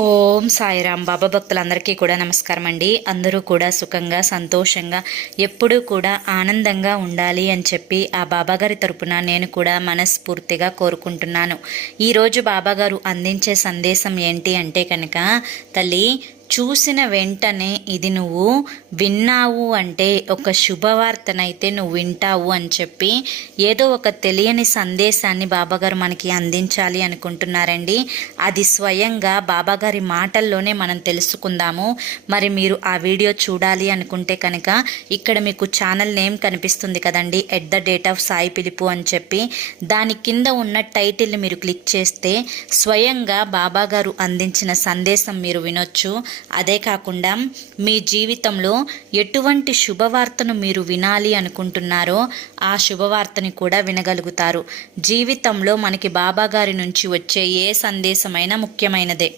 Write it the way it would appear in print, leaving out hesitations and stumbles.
ఓం సాయిరామ్. బాబా భక్తులందరికీ కూడా నమస్కారం అండి. అందరూ కూడా సుఖంగా సంతోషంగా ఎప్పుడూ కూడా ఆనందంగా ఉండాలి అని చెప్పి ఆ బాబాగారి తరపున నేను కూడా మనస్ఫూర్తిగా కోరుకుంటున్నాను. ఈరోజు బాబాగారు అందించే సందేశం ఏంటి అంటే కనుక, తల్లి చూసిన వెంటనే ఇది నువ్వు విన్నావు అంటే ఒక శుభవార్తనైతే నువ్వు వింటావు అని చెప్పి ఏదో ఒక తెలియని సందేశాన్ని బాబాగారు మనకి అందించాలి అనుకుంటున్నారండి. అది స్వయంగా బాబాగారి మాటల్లోనే మనం తెలుసుకుందాము. మరి మీరు ఆ వీడియో చూడాలి అనుకుంటే కనుక ఇక్కడ మీకు ఛానల్ నేమ్ కనిపిస్తుంది కదండి, @సాయి పిలుపు అని చెప్పి, దాని కింద ఉన్న టైటిల్ మీరు క్లిక్ చేస్తే స్వయంగా బాబాగారు అందించిన సందేశం మీరు వినొచ్చు. అదే కాకుండా మీ జీవితంలో ఎటువంటి శుభవార్తను మీరు వినాలి అనుకుంటున్నారో ఆ శుభవార్తని కూడా వినగలుగుతారు. జీవితంలో మనకి బాబాగారి నుంచి వచ్చే ఏ సందేశమైనా ముఖ్యమైనదే.